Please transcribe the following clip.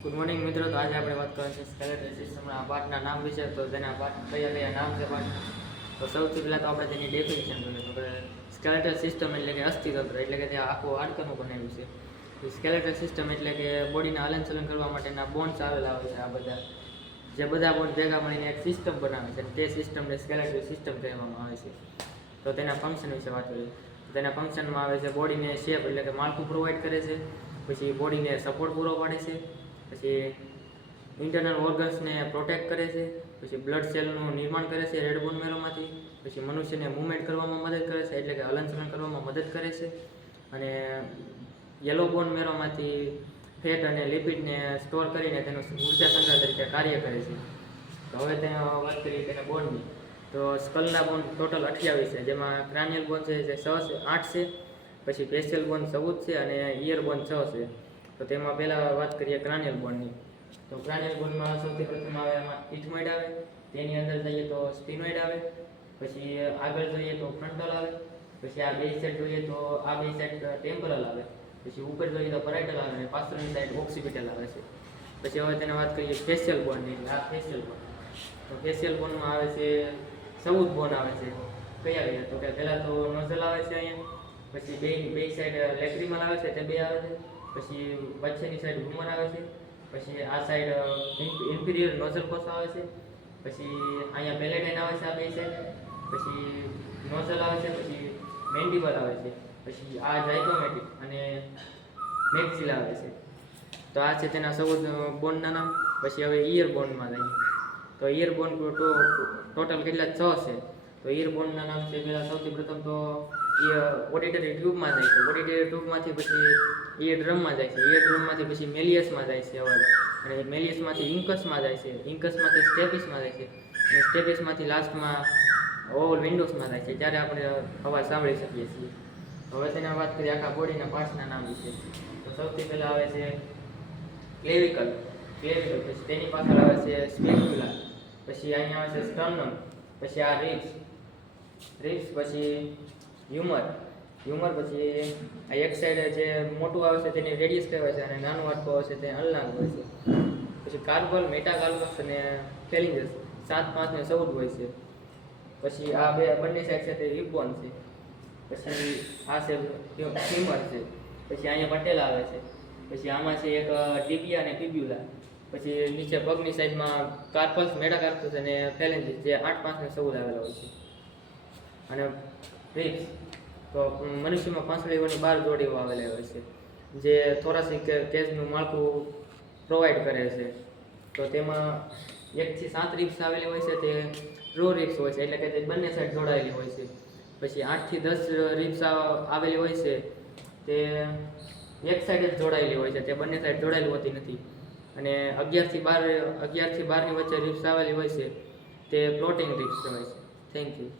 Good morning મિત્રો. તો આજે આપણે વાત કરવાની છે સ્કેલેટલ સિસ્ટમના પાર્ટના નામ વિશે. તો તેના પાર્ટ કયા કયા નામ છે પાર્ટ. તો સૌથી પહેલાં તો આપણે તેની ડેફિનેશન જોઈએ તો સ્કેલેટલ સિસ્ટમ એટલે કે અસ્થિતંત્ર, એટલે કે ત્યાં આખું હાડકાનું બનાવ્યું છે. સ્કેલેટલ સિસ્ટમ એટલે કે બોડીના હલનચલન કરવા માટેના બોન્ડ્સ આવેલા હોય છે. આ બધા જે બધા બોન્ડ ભેગા મળીને એક સિસ્ટમ બનાવે છે, તે સિસ્ટમને સ્કેલેટલ સિસ્ટમ કહેવામાં આવે છે. તો તેના ફંક્શન વિશે વાત કરીએ. તેના ફંક્શનમાં આવે છે બોડીને શેપ એટલે કે માળખું પ્રોવાઈડ કરે છે, પછી બોડીને સપોર્ટ પૂરો પાડે છે, પછી ઇન્ટરનલ ઓર્ગન્સને પ્રોટેક્ટ કરે છે, પછી બ્લડ સેલનું નિર્માણ કરે છે રેડ બોન મેરોમાંથી, પછી મનુષ્યને મૂવમેન્ટ કરવામાં મદદ કરે છે એટલે કે હલનચલન કરવામાં મદદ કરે છે, અને યલો બોન મેરોમાંથી ફેટ અને લિપિડને સ્ટોર કરીને તેનું ઉર્જા સંગ્રહ તરીકે કાર્ય કરે છે. તો હવે તેને વાત કરીએ તેના બોનની. તો સ્કલના બોન ટોટલ 28 છે, જેમાં ક્રાનિયલ બોન છે જે 8 છે, પછી ફેશિયલ બોન 14 છે અને ઇયર બોન 6 છે. તો તેમાં પહેલાં વાત કરીએ ક્રાનિયલ બોનની. તો ક્રાનિયલ બોનમાં સૌથી પ્રથમ આવે એમાં ઇથમોઇડ આવે, તેની અંદર જઈએ તો સ્ફિનોઇડ આવે, પછી આગળ જોઈએ તો ફ્રન્ટલ આવે, પછી આ બે સાઈડ જોઈએ તો આ બે સાઈડ ટેમ્પરલ આવે, પછી ઉપર જોઈએ તો પેરાઇટલ આવે અને પાછળની સાઈડ ઓક્સિપિટલ આવે છે. પછી હવે તેને વાત કરીએ ફેશિયલ બોનની. આ ફેશિયલ બોન. તો ફેશિયલ બોનમાં આવે છે 14 બોન આવે છે. કયા કયા? તો કે પહેલાં તો નોઝલ આવે છે અહીંયા, પછી બે સાઈડ લેક્રિમલ આવે છે, તે બે આવે છે, પછી વચ્ચેની સાઈડ હ્યુમર આવે છે, પછી આ સાઈડ ઇન્ફિરિયર નોઝલ કોષ આવે છે, પછી અહીંયા પેલેટાઇન આવે છે આ બે સાઈડ, પછી નોઝલ આવે છે, પછી મેન્ડિબલ આવે છે, પછી આ ઝાયગોમેટિક અને મેક્સિલ આવે છે. તો આ છે તેના 14 બોનના નામ. પછી હવે ઇયર બોનમાં જઈએ. તો ઇયર બોન ટોટલ કેટલા? 6 છે. તો ઇયર બોનના નામ છે પહેલાં સૌથી પ્રથમ તો ઓડિટરી ટ્યુબમાં જાય છે, ઓડિટરી ટ્યુબમાંથી પછી ઇયર ડ્રમમાં જાય છે, ઇયર ડ્રમમાંથી પછી મેલિયસમાં જાય છે અવાજ, અને મેલિયસમાંથી ઇન્કસમાં જાય છે, ઇન્કસમાંથી સ્ટેપિસમાં જાય છે, અને સ્ટેપિસમાંથી લાસ્ટમાં ઓવલ વિન્ડોઝમાં જાય છે, ત્યારે આપણે અવાજ સાંભળી શકીએ છીએ. હવે તેના વાત કરીએ આખા બોડીના પાર્ટ્સના નામ વિશે. તો સૌથી પહેલાં આવે છે ક્લેવિકલ. પછી તેની પાછળ આવે છે સ્પેક્યુલા, પછી અહીંયા આવે છે સ્ટર્નમ, પછી આ રિબ્સ, પછી હ્યુમર, પછી આ એક સાઈડ જે મોટું આવે છે તેની રેડિયસ કહેવાય છે, અને નાનું હાડકું આવે છે તે અલ્નાંગ હોય છે. પછી કાર્પલ, મેટાકાર્પસ અને ફેલિંગસ 7, 5 ને 14 હોય છે. પછી આ બંને સાઈડ છે તે હિપ બોન છે. પછી આ છે ફીમર છે. પછી અહીંયા પટેલા આવે છે. પછી આમાં છે એક ટીબિયા અને ફિબ્યુલા. પછી નીચે પગની સાઈડમાં કાર્પલ્સ, મેટાકાર્પસ અને ફેલેન્જીસ જે 8, 5 ને 14 આવેલા હોય છે. અને રિબ્સ તો મનુષ્યમાં પાંસળીઓની 12 જોડીઓ આવેલી હોય છે, જે થોરાસિક કેજનું માળખું પ્રોવાઈડ કરે છે. તો તેમાં 1 થી 7 રિબ્સ આવેલી હોય છે, તે ટ્રો રિબ્સ હોય છે, એટલે કે તે બંને સાઈડ જોડાયેલી હોય છે. પછી 8 થી 10 રિબ્સ આવેલી હોય છે, તે એક સાઈડ જ જોડાયેલી હોય છે, તે બંને સાઈડ જોડાયેલી હોતી નથી. અને 11 થી 12 ની વચ્ચે રિબ્સ આવેલી હોય છે, તે ફ્લોટિંગ રિબ્સ કહેવાય છે. Thank you.